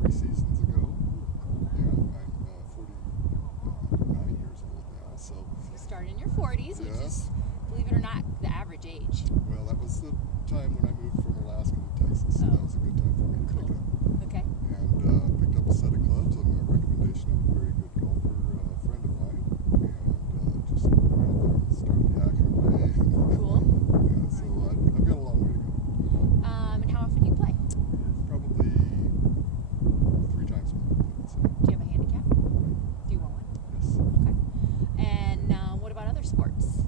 3 seasons ago. Yeah, I'm 49 years old now, so. You started in your 40s, Yeah. which is, believe it or not, the average age. Well, that was the time when I moved from Alaska to Texas, so that was a good time for me to pick it up. Okay. And picked up a set of clubs on the recommendation of a very good golfer friend of mine, and just went out there and started hacking away. Cool. Yeah, so I've got a long way to go. And how often do you play? Probably 3 times a month, I would say. Do you have a handicap? Do you want one? Yes. Okay. And what about other sports?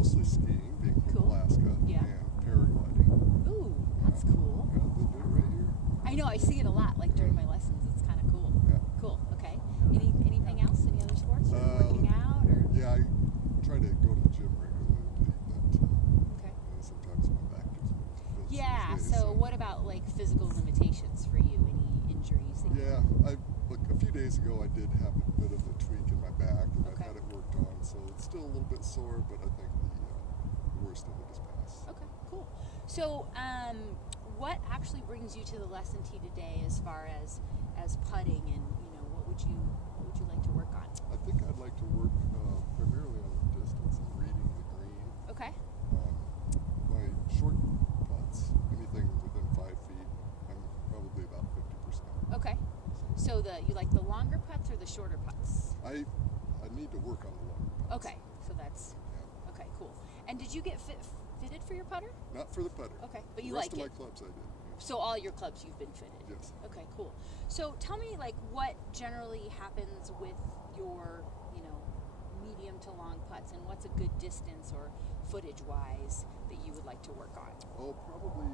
Mostly skiing, being from Cool. Alaska, Yeah. and paragliding. Ooh, that's cool. Yeah, they do it right here. I know, I see it a lot, like during my lessons. It's kind of cool. Yeah. Cool, okay. Anything else? Any other sports? Or working out? Or? Yeah, I try to go to the gym regularly, but Okay. sometimes my back just feels Yeah, these days, so what about like physical limitations for you? Any injuries? That Yeah, look, a few days ago I did have a bit of a tweak in my back, and I've Okay. had it worked on, so it's still a little bit sore, but I think the worst of it is past. Okay, cool. So, what actually brings you to the lesson tee today, as far as putting, and what would you like to work on? I think I'd like to work primarily on the distance and reading the green. Okay. My short putts, anything within 5 feet, I'm probably about 50%. Okay. So you like the longer putts or the shorter putts? I need to work on the longer putts. Okay. So that's Yeah. okay. Cool. And did you get fitted for your putter? Not for the putter. Okay, but you the rest like of it. my clubs I did. Yeah. So all your clubs you've been fitted? Yes. Okay, cool. So tell me, like, what generally happens with your, medium to long putts, and what's a good distance or footage-wise that you would like to work on? Oh, probably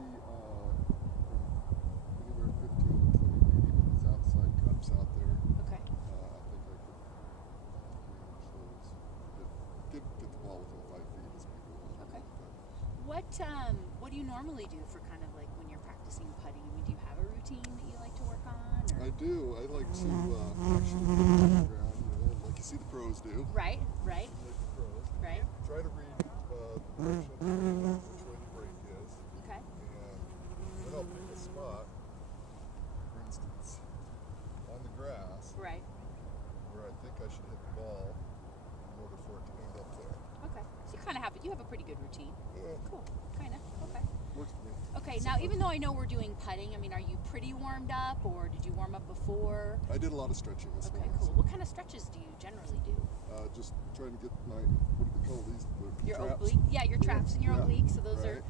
anywhere 15 to 20 feet with these outside cups out there. Okay. I think I could manage those. Get the ball within 5 feet as people want. Okay. But What do you normally do for kind of like when you're practicing putting? I mean, do you have a routine that you like to work on? Or? I do. I like to actually get on the ground, like you see the pros do. Right. Like the pros. Right. Try to read the direction of the wind, which way the break is. Okay. And then I'll pick a spot, for instance, on the grass, Right. where I think I should hit the ball in order for it to end up there. Okay. So you have a pretty good routine. Yeah, Cool. Kind of. Okay. works for me. Okay. Now, even though I know we're doing putting, I mean, are you pretty warmed up, or did you warm up before? I did a lot of stretching this Okay. morning. Cool. What kind of stretches do you generally do? Just trying to get my, what do they call these? The Your traps? oblique. Yeah, your traps and your Yeah, obliques. So those right.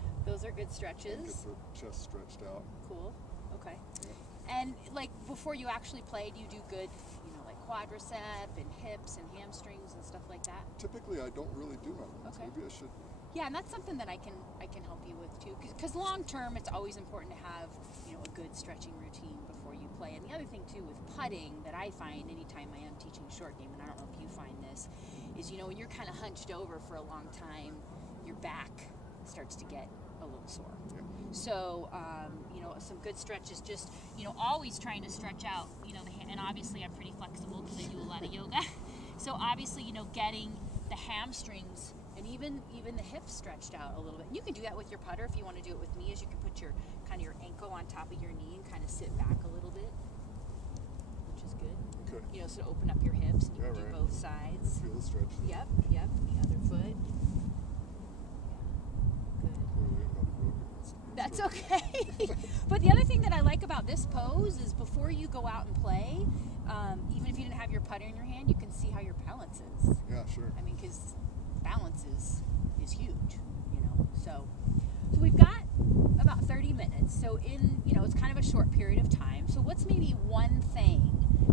are good And stretches. get the chest stretched out. Cool. Okay. Yeah. And like before you actually played, you do good, like quadricep and hips and hamstrings and stuff like that. Typically, I don't really do my ones. Okay. Maybe I should. Yeah, and that's something that I can help you with too, because long term, it's always important to have a good stretching routine before you play. And the other thing too with putting that I find anytime I am teaching short game, and I don't know if you find this, is when you're kind of hunched over for a long time, your back starts to get a little sore. Yeah. So, some good stretches, just, always trying to stretch out, and obviously I'm pretty flexible because I do a lot of yoga. So obviously, getting the hamstrings and even the hips stretched out a little bit. And you can do that with your putter if you want to do it with me, is you can put your ankle on top of your knee and kind of sit back a little bit, which is good. Okay. So to open up your hips, and you Yeah, can do right. both sides. Feel the stretch. Yep, the other foot. Good. Clearly, I'm not a yoga instructor. That's okay. But the other thing that I like about this pose is before you go out and play, even if you didn't have your putter in your hand, you can see how your balance is. Yeah, sure. I mean, because balance is huge, So we've got about 30 minutes. So it's kind of a short period of time. So what's maybe one thing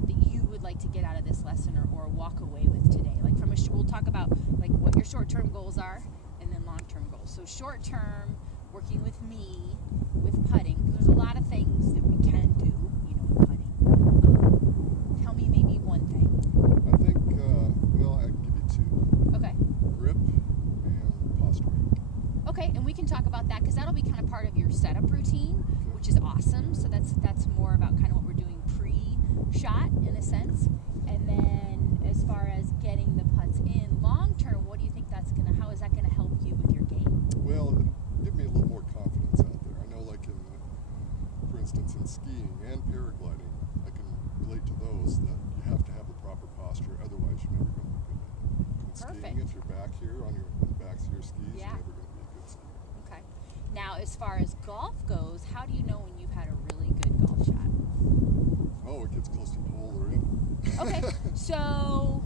that you would like to get out of this lesson or walk away with today? Like we'll talk about like what your short-term goals are and then long-term goals. So short-term, working with me with putting, because there's a lot of things that we can do, in putting. Tell me maybe one thing. I think, I can give you 2. Okay. Grip and posture. Okay, and we can talk about that because that'll be kind of part of your setup routine, which is awesome. So that's more about kind of what we're doing pre-shot in a sense. And then as far as getting the putts in long term, what do you think how is that gonna help you with your game? Well, it'll give me a little more confidence out there. I know, like for instance, in skiing and So,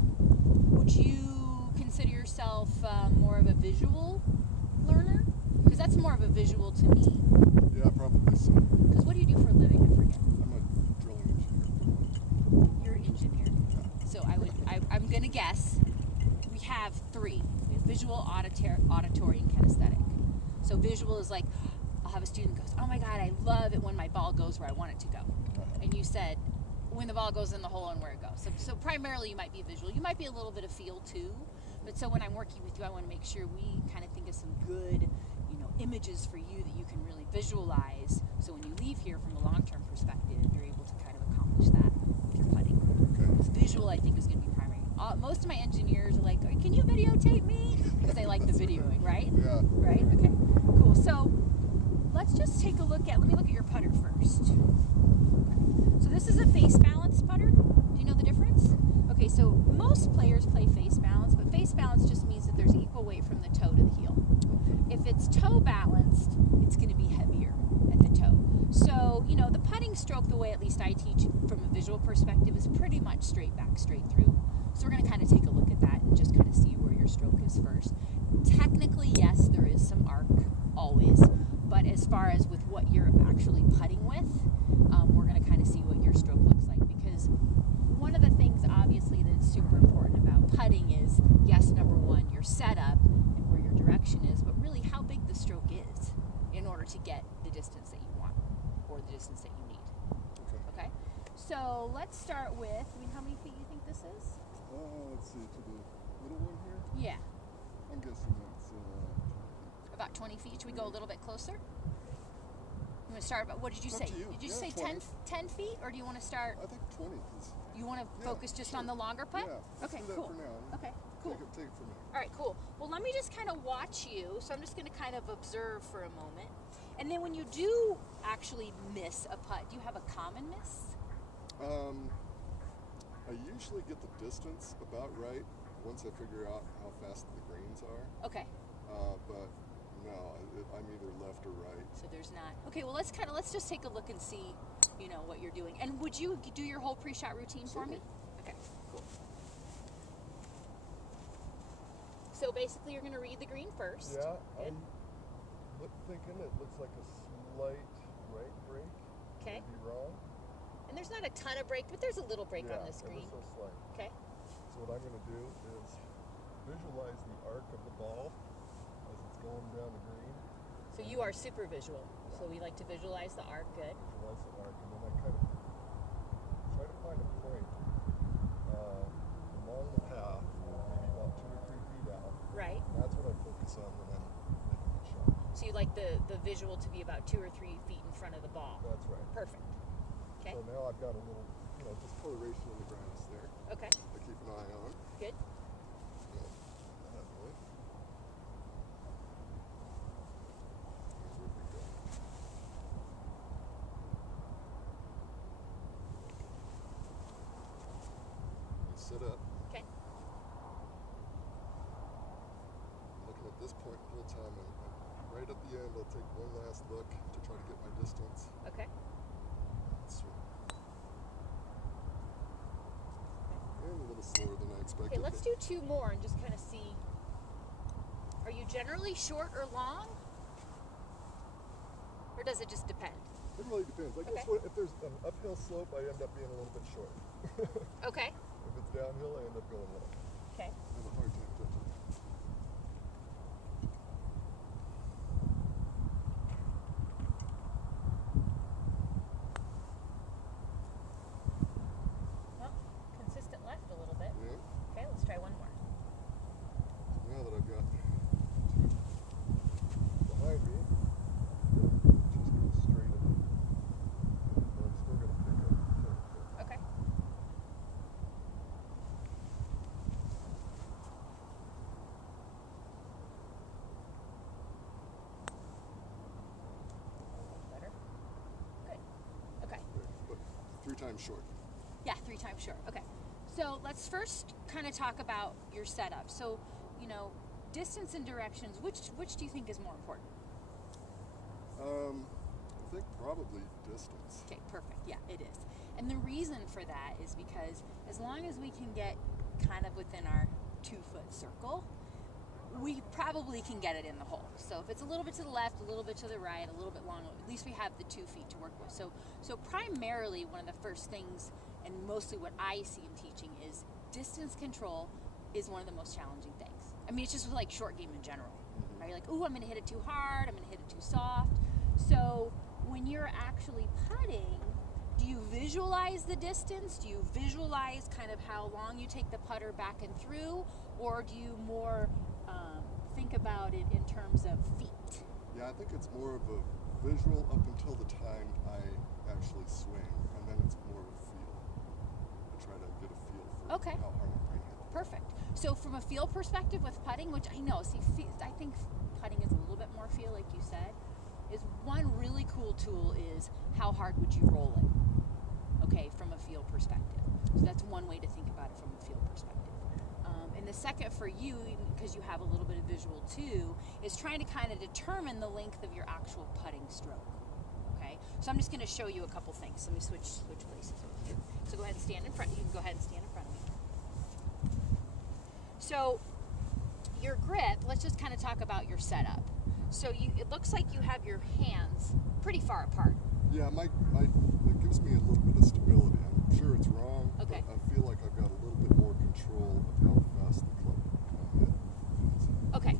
would you consider yourself more of a visual learner? Because that's more of a visual to me. Yeah, probably so. Because what do you do for a living? I forget. I'm a drilling engineer. You're an engineer. So I'm gonna guess we have three. We have visual, auditory, and kinesthetic. So visual is like, I'll have a student goes, oh my God, I love it when my ball goes where I want it to go. And you said, when the ball goes in the hole and where it goes. So primarily you might be visual. You might be a little bit of feel too. But so when I'm working with you, I want to make sure we kind of think of some good, images for you that you can really visualize. So when you leave here from a long-term perspective, you're able to kind of accomplish that with your putting. Okay. Visual, I think, is going to be primary. Most of my engineers are like, can you videotape me? Because they like the videoing, right? Yeah. Right? Okay. Cool. So let's just take a look at, let me look at your putter first. So this is a face balance putter. Do you know the difference? Okay, so most players play face balance, but face balance just means that there's equal weight from the toe to the heel. If it's toe balanced, it's going to be heavier at the toe. So, the putting stroke, the way at least I teach from a visual perspective, is pretty much straight back, straight through. So we're going to kind of take a look at that and just kind of see where your stroke is first. Technically, yes, there is some arc, always. But as far as with what you're actually putting with, we're going to kind of see what your stroke looks like. Because one of the things, obviously, that's super important about putting is, yes, number one, your setup and where your direction is, but really how big the stroke is in order to get the distance that you want or the distance that you need. Okay? So let's start with, how many feet do you think this is? Let's see, to the little one here? Yeah. I'm guessing that's About 20 feet. Should we go a little bit closer? You want to start about, what did you say? Did you say 10 feet, or do you want to start? I think 20. You want to focus just on the longer putt? Yeah. Let's Okay, do that cool. for now. Okay, cool. Take it from there. All right, cool. Well, let me just kind of watch you. So I'm just going to kind of observe for a moment. And then when you do actually miss a putt, do you have a common miss? I usually get the distance about right once I figure out how fast the greens are. Okay. But no, I'm either left or right. So there's not. Okay, well, let's just take a look and see, what you're doing. And would you do your whole pre-shot routine for me? Okay, cool. So basically, you're going to read the green first. Yeah, I'm thinking it looks like a slight right break. Okay. Could be wrong. And there's not a ton of break, but there's a little break on this green. Yeah, so slight. Okay. So what I'm going to do is visualize the arc of the ball as it's going down the green. So you are super visual. So we like to visualize the arc. Good. Visualize the arc, and then I kind of try to find a point along the path, maybe about 2 or 3 feet out. Right. And that's what I focus on when I'm making the shot. So you like the visual to be about 2 or 3 feet in front of the ball. That's right. Perfect. Okay. So now I've got a little, discoloration in the grass there. Okay. I keep an eye on. Good. Sit up. Okay. Looking at this point the whole time, and right at the end, I'll take one last look to try to get my distance. Okay. Swing. And a little slower than I expected. Okay, let's do 2 more and just kind of see. Are you generally short or long? Or does it just depend? It really depends. I guess if there's an uphill slope, I end up being a little bit short. Okay. If it's downhill, I end up going long. Okay. I have a hard time touching. Well, consistent left a little bit. Yeah. Okay, let's try one more. Now that I've got 2 behind me, just go straight in. But I'm still going to pick up the tempo. Okay. Better. Good. Okay. But 3 times short. Yeah, 3 times short. Okay. So let's first kind of talk about your setup. So, distance and directions, which do you think is more important? I think probably distance. Okay, perfect. Yeah, it is. And the reason for that is because as long as we can get kind of within our 2-foot circle, we probably can get it in the hole. So if it's a little bit to the left, a little bit to the right, a little bit long, at least we have the 2 feet to work with. So primarily one of the first things, and mostly what I see in teaching, is distance control is one of the most challenging things. I mean, it's just like short game in general, right? You're like, ooh, I'm gonna hit it too hard, I'm gonna hit it too soft. So when you're actually putting, do you visualize the distance? Do you visualize kind of how long you take the putter back and through? Or do you more think about it in terms of feet? Yeah, I think it's more of a visual up until the time I actually swing, and then it's more of a feel. I try to get a feel for how hard I'm bringing it. Perfect. So from a feel perspective with putting, which I know, I think putting is a little bit more feel, like you said, is one really cool tool is how hard would you roll it, okay, from a feel perspective. So that's one way to think about it from a feel perspective. And the second for you, because you have a little bit of visual too, is trying to kind of determine the length of your actual putting stroke. Okay, so I'm just going to show you a couple things. Let me switch places with you. So go ahead and stand in front. You can go ahead and stand in front of me. So your grip, let's just kind of talk about your setup. So it looks like you have your hands pretty far apart. Yeah, it gives me a little bit of stability. I'm sure it's wrong, okay, but I feel like I've got a little bit more control of how fast the club can hit. Okay.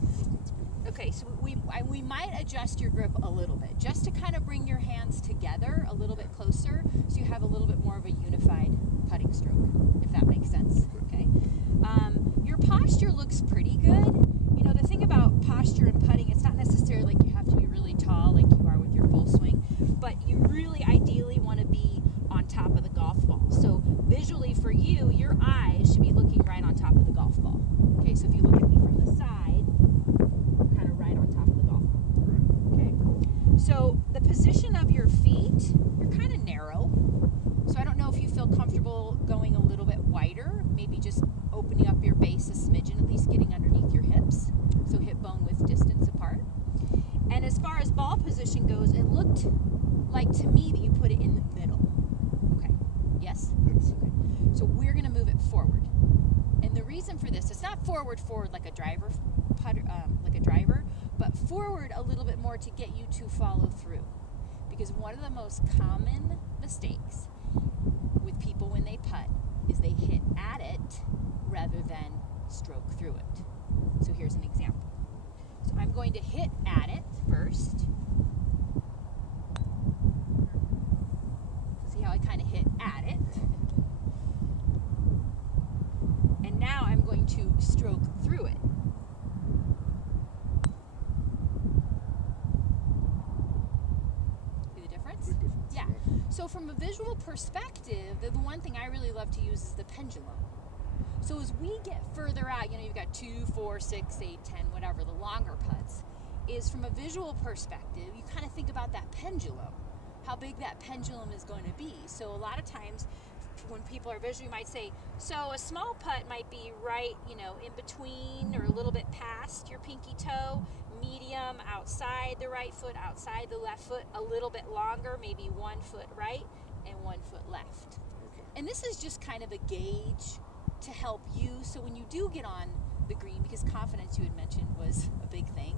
Okay, so we might adjust your grip a little bit, just to kind of bring your hands together a little bit closer, so you have a little bit more of a unified putting stroke, if that makes sense. Okay. Your posture looks pretty good. You know, the thing about posture and putting, it's not necessarily like you have to be really tall like you are with your full swing, but you really ideally want to be on top of the golf ball. So visually for you, your eyes should be looking right on top of the golf ball. Okay, so if you look at me from the side, kind of right on top of the golf ball. Okay, so the position of your feet, you're kind of narrow. So I don't know if you feel comfortable going a little bit wider, maybe just opening up your base a smidgen, at least getting underneath your hips, so hip bone width distance apart. And as far as ball position goes, it looked like to me that you put it in the middle. Okay, yes? Yes. Okay. So we're going to move it forward. And the reason for this, it's not forward like a driver putter, but forward a little bit more to get you to follow through. Because one of the most common mistakes with people when they putt is they hit at it rather than stroke through it. So here's an example. So I'm going to hit at it first. See how I kind of hit at it? And now I'm going to stroke through it. See the difference? Big difference. Yeah. So from a visual perspective, the one thing I really love to use is the pendulum. So as we get further out, you know, you've got 2, 4, 6, 8, 10, whatever, the longer putts, is from a visual perspective, you kind of think about that pendulum, how big that pendulum is going to be. So a lot of times when people are visual, you might say, so a small putt might be right, you know, in between or a little bit past your pinky toe, medium outside the right foot, outside the left foot, a little bit longer, maybe 1 foot right and 1 foot left. Okay. And this is just kind of a gauge to help you, so when you do get on the green, because confidence you had mentioned was a big thing,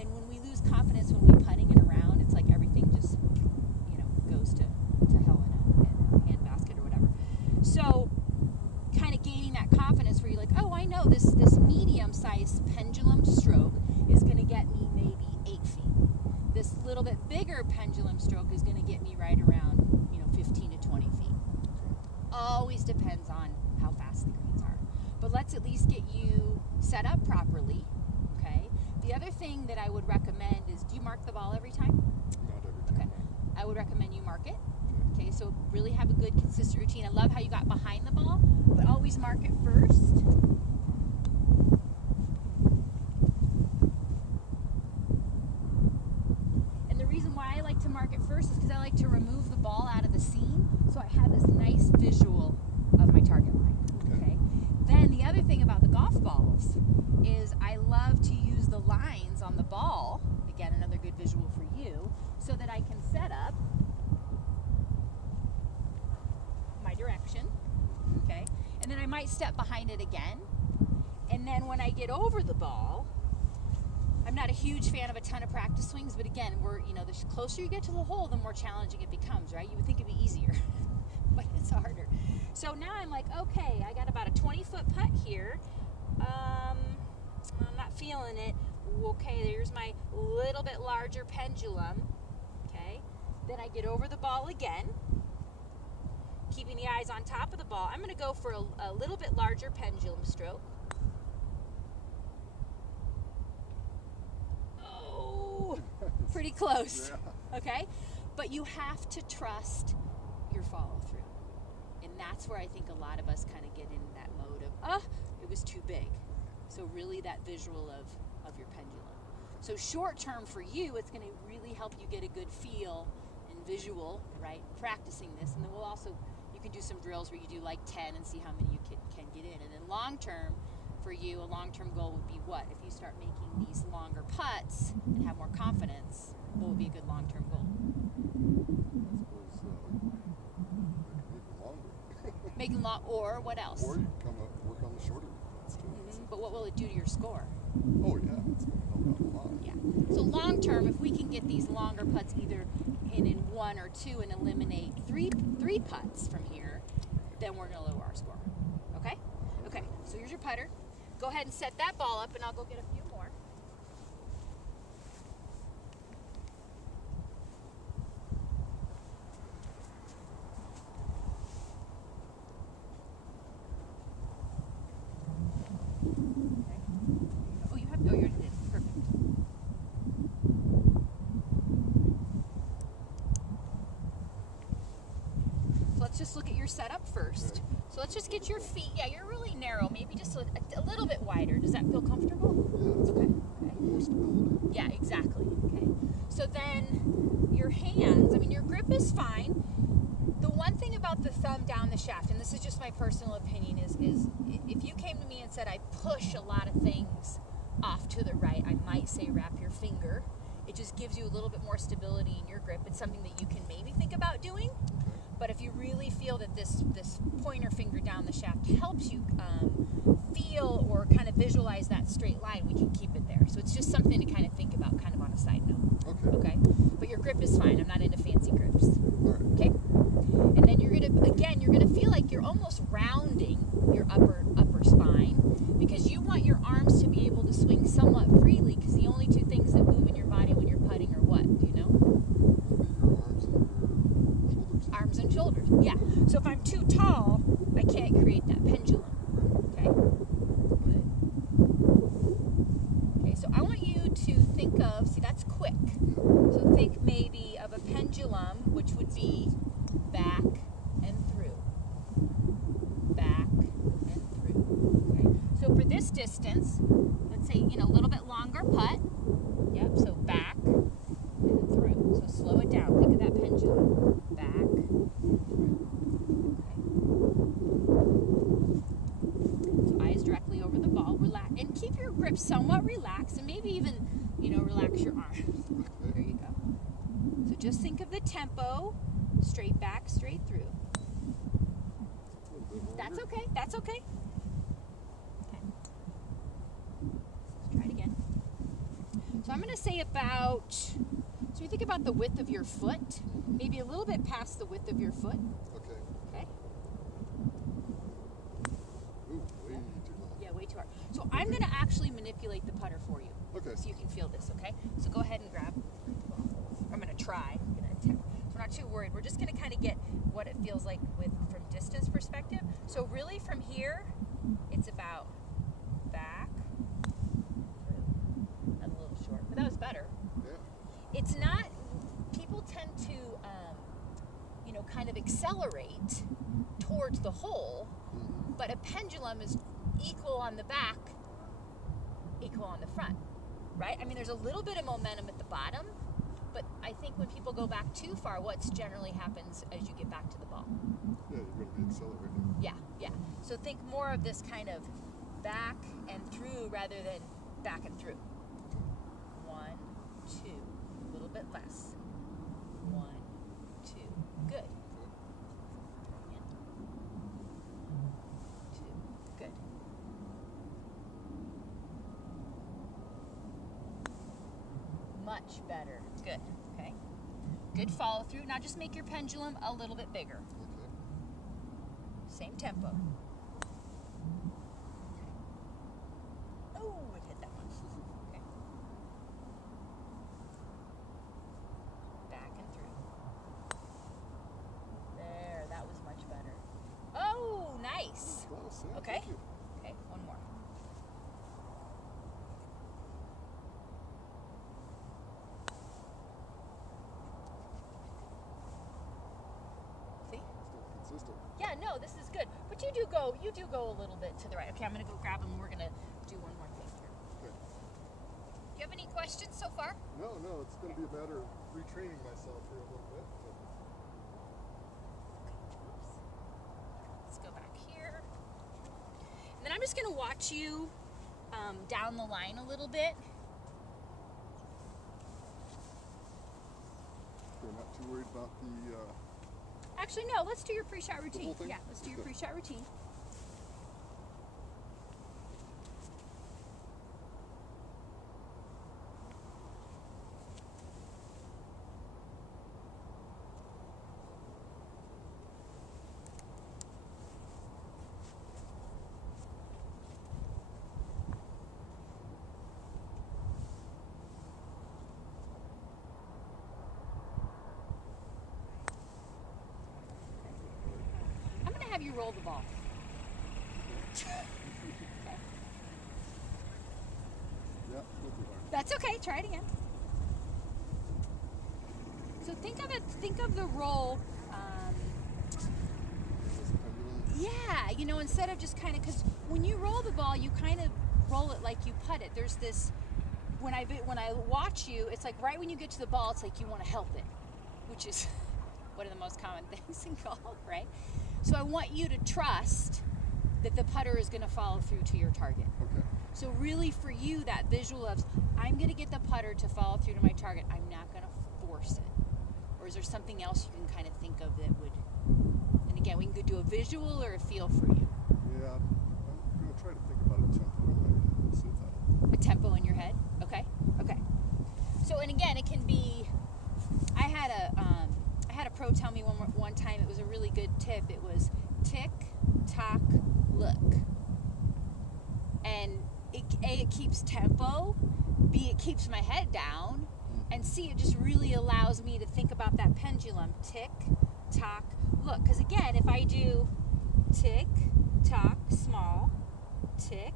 and when we lose confidence when we're putting it around, it's like everything just, you know, goes to hell in a handbasket or whatever. So kind of gaining that confidence where you're like, oh, I know this medium-sized pendulum stroke is going to get me maybe 8 feet. This little bit bigger pendulum stroke is going to get me right around, you know, 15 to 20 feet. Always depends on how fast the greens are. But let's at least get you set up properly, okay? The other thing that I would recommend is, do you mark the ball every time? Not every time. Okay. I would recommend you mark it. Okay, so really have a good consistent routine. I love how you got behind the ball, but always mark it first. And the reason why I like to mark it first is because I like to remove the ball out of the seam, so I have this nice visual of my target line. Okay. Then the other thing about the golf balls is I love to use the lines on the ball, again, another good visual for you, so that I can set up and then I might step behind it again. And then when I get over the ball, I'm not a huge fan of a ton of practice swings, but again, the closer you get to the hole, the more challenging it becomes, right? You would think it'd be easier, but it's harder. So now I'm like, okay, I got about a 20-foot putt here. I'm not feeling it. Okay, there's my little bit larger pendulum. Okay, then I get over the ball again, keeping the eyes on top of the ball. I'm going to go for a little bit larger pendulum stroke. Oh, pretty close. Yeah. Okay, but you have to trust your follow through. And that's where I think a lot of us kind of get in that mode of, it was too big. So really that visual of your pendulum. So short term for you, it's going to really help you get a good feel and visual, right, practicing this. And then you can do some drills where you do like 10 and see how many you can get in. And then long term, for you, a long-term goal would be what? If you start making these longer putts and have more confidence, what would be a good long-term goal? I suppose Make it long, or what else? Or you can work on the shorter putts too. Mm-hmm. But what will it do to your score? Oh yeah, it's going to help out a lot. Yeah. So long-term, if we can get these longer putts either in one or two and eliminate three putts from here, then we're going to lower our score. Okay? Okay, so here's your putter. Go ahead and set that ball up, and I'll go get a few more. Okay. Oh, you already did. Perfect. So let's just look at your setup first. So let's just get your feet. Yeah, you're really narrow. Maybe just a little bit wider. Does that feel comfortable? Yeah, Okay. Okay. more stability. Yeah, exactly. Okay. So then your hands, your grip is fine. The one thing about the thumb down the shaft, and this is just my personal opinion, is if you came to me and said I push a lot of things off to the right, I might say wrap your finger. It just gives you a little bit more stability in your grip. It's something that you can maybe think about doing. But if you really feel that this pointer finger down the shaft helps you feel or kind of visualize that straight line, we can keep it there. So it's just something to kind of think about, kind of on a side note. Okay. Okay. But your grip is fine. I'm not into fancy grips. All right. Okay. And then you're gonna feel like you're almost rounding your upper spine, because you want your arms to be able to swing somewhat freely, because the only two things that move in your body when you're putting are what? Do you know? Arms and shoulders. Yeah. So if I'm too tall, I can't create that pendulum. Okay? Good. Okay, so I want you to think of, see, that's quick. So think maybe of a pendulum, which would be back and through. Back and through. Okay? So for this distance, let's say, a little bit longer putt. Yep, so back and through. So slow it down. Think of that pendulum. Back. So eyes directly over the ball. Relax and keep your grip somewhat relaxed, and maybe even, relax your arms. There you go. So just think of the tempo, straight back, straight through. That's okay. That's okay. Okay. Let's try it again. So I'm going to say about. So you think about the width of your foot, maybe a little bit past the width of your foot. Okay. Okay? Ooh, way too long. Yeah, way too hard. So I'm going to actually manipulate the putter for you. Okay. So you can feel this, okay? So go ahead and grab. I'm going to try. I'm going to attempt. So we're not too worried. We're just going to kind of get what it feels like from distance perspective. So really from here, it's about back, through. That's a little short, but that was better. Yeah. It's not, people tend to, kind of accelerate towards the hole, but a pendulum is equal on the back, equal on the front, right? There's a little bit of momentum at the bottom, but I think when people go back too far, what's generally happens as you get back to the ball? Yeah, you're going to be accelerating. Yeah, yeah. So think more of this kind of back and through rather than back and through. 1, 2, a little bit less. 1, 2, good. 1, 2, Much better. Good. Okay. Good follow through. Now just make your pendulum a little bit bigger. Okay. Same tempo. Oh, it hit that one. Okay. Back and through. There, that was much better. Oh, nice. Close, yeah, Okay. thank you. Okay, one more. See? Still consistent. Yeah, no, this is good. But you do go a little bit to the right. Okay, I'm gonna go grab them. We're gonna do one more thing here. Okay. Do you have any questions so far? No, it's going to be a matter of retraining myself here a little bit. But Oops. Let's go back here. And then I'm just gonna watch you down the line a little bit. you're not too worried about the. Actually, no, let's do your pre-shot routine. whole thing? Yeah, let's do your Okay. pre-shot routine. I'm gonna have you roll the ball. Yeah, with your arm. That's okay. Try it again. So think of it. Think of the roll. This pendulum. Yeah, you know, instead of just kind of, because when you roll the ball, you kind of roll it like you putt it. There's this. When I watch you, it's like right when you get to the ball, it's like you want to help it, which is one of the most common things in golf, right? So I want you to trust that the putter is going to follow through to your target. Okay. So really for you, that visual of, I'm going to get the putter to follow through to my target. I'm not going to force it. Or is there something else you can kind of think of that would, and again, we can do a visual or a feel for you. Yeah, I'm going to try to think about a tempo in my head and see if that'll. A tempo in your head? Okay, okay. So, and again, it can be, I had a pro tell me one time, it was a really good tip. It was tick, tock, look. And it keeps tempo, B, it keeps my head down, and C, it just really allows me to think about that pendulum. Tick, tock, look. Because again, if I do tick, tock, small, tick,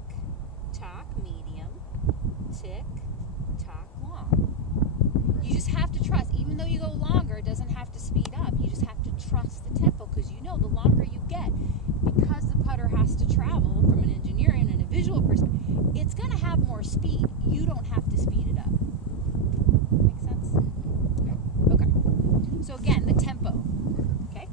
tock, medium, tick, tock, long. You just have to trust, even though you go longer, it doesn't have to speed up. You just have to trust the tempo, because you know the longer you get, because the putter has to travel from an engineering and a visual perspective, it's going to have more speed. You don't have to speed it up. Make sense? Okay. So again, the tempo. Okay?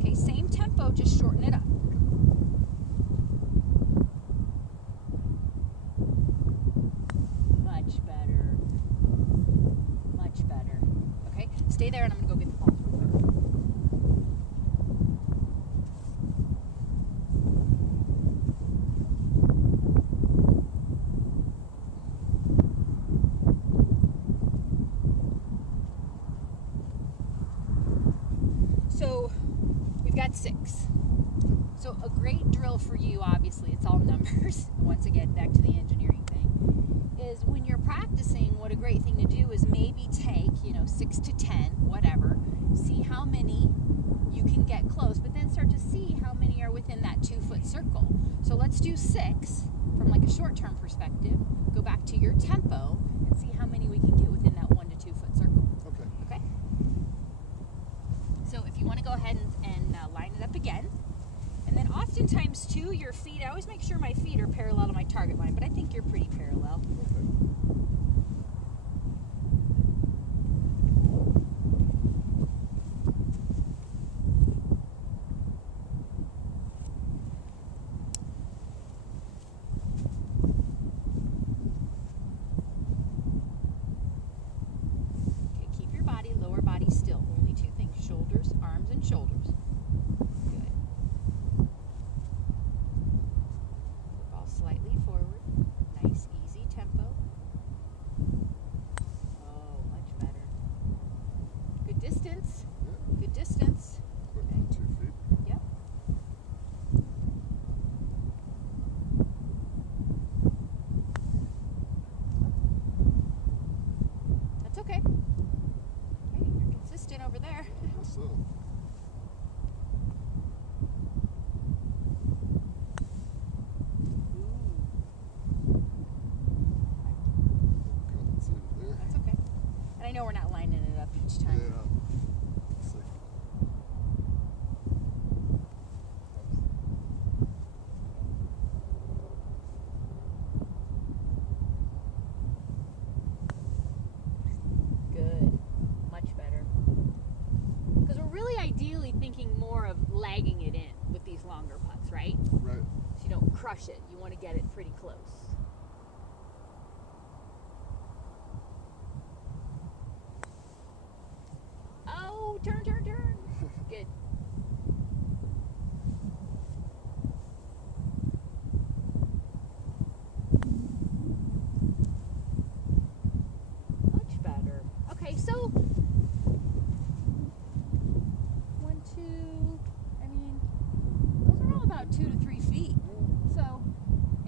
Okay, same tempo, just shorten it up. Much better. Much better. Okay, stay there and I'm going to go get the ball. So we've got 6. So a great drill for you, obviously, it's all numbers. Once again, back to the engineering thing, is when you're practicing, what a great thing to do is maybe take, 6 to 10, whatever, see how many you can get close, but then start to see how many are within that 2-foot circle. So let's do 6 from like a short-term perspective, go back to your tempo, and see how many we can get within that 1 to 2-foot circle. Okay. Okay? So if you want to go ahead and line it up again. And then oftentimes too, your feet, I always make sure my feet are parallel to my target line, but I think you're pretty parallel. Okay. longer putts, right? Right. So you don't crush it. You want to get it pretty close. Oh, turn. Good. Much better. Okay, so 1, 2, I mean, those are all about 2 to 3 feet. So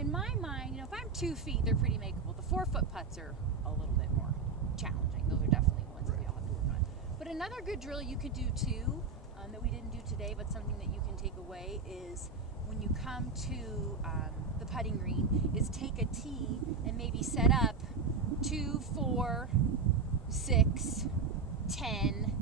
in my mind, you know, if I'm 2 feet, they're pretty makeable. The 4-foot putts are a little bit more challenging. Those are definitely ones that we all have to work on. But another good drill you could do too, that we didn't do today, but something that you can take away is when you come to the putting green, is take a tee and maybe set up 2, 4, 6, 10,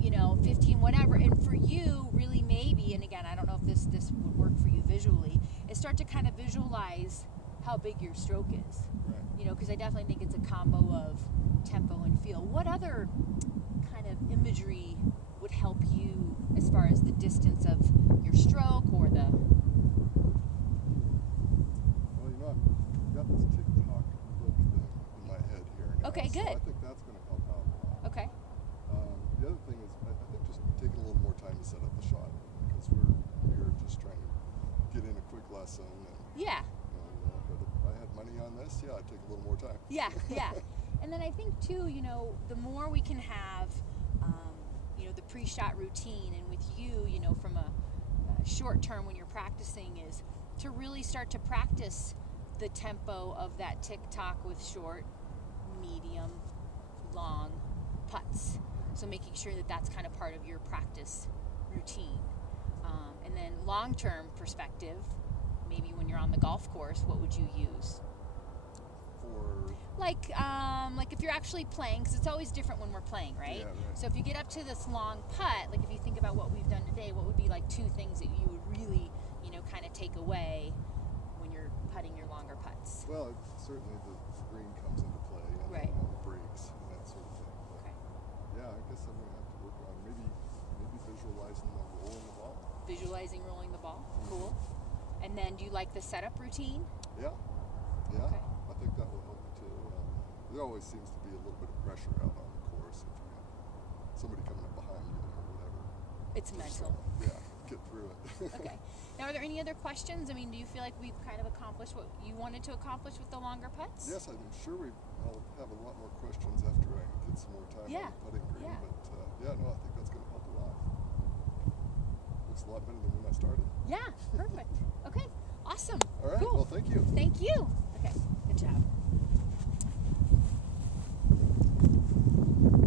you know, 15, whatever. And for you, really maybe, and again, I don't know if this would work for you visually, is start to kind of visualize how big your stroke is. Right. You know, because I definitely think it's a combo of tempo and feel. What other kind of imagery would help you as far as the distance of your stroke or the... Well, you know, I've got this TikTok book thing in my head here now. Okay, good. So I think that's going to help out a lot. Okay. The other thing is, I think just taking a little more time to set up the shot, because we're here just trying to get in a quick lesson. And, Yeah. but if I had money on this, yeah, I'd take a little more time. Yeah. And then I think too, you know, the more we can have, you know, the pre-shot routine, and with you, you know, from a short term when you're practicing, is to really start to practice the tempo of that tick-tock with short, medium, long putts. So making sure that that's kind of part of your practice routine. And then long-term perspective, maybe when you're on the golf course, what would you use? For Like if you're actually playing, because it's always different when we're playing, right? Yeah, right. So if you get up to this long putt, like if you think about what we've done today, what would be like 2 things that you would really, you know, kind of take away when you're putting your longer putts? Well, certainly the green comes into play, and Right. the breaks and that sort of thing. But Okay. yeah, I guess I'm going to have to work on maybe visualizing the rolling the ball. Visualizing rolling the ball. Cool. And then do you like the setup routine? Yeah. Okay. I think that will help you too. There always seems to be a little bit of pressure out on the course if you have somebody coming up behind you or whatever. It's mental. Yeah, get through it. Okay. Now, are there any other questions? I mean, do you feel like we've kind of accomplished what you wanted to accomplish with the longer putts? Yes, I'm sure I'll have a lot more questions after I get some more time Yeah. on the putting green. Yeah. But I think that's going to help a lot. Looks a lot better than when I started. Yeah, perfect. Okay, awesome. All right, Cool. well, thank you. Thank you. Okay, good job.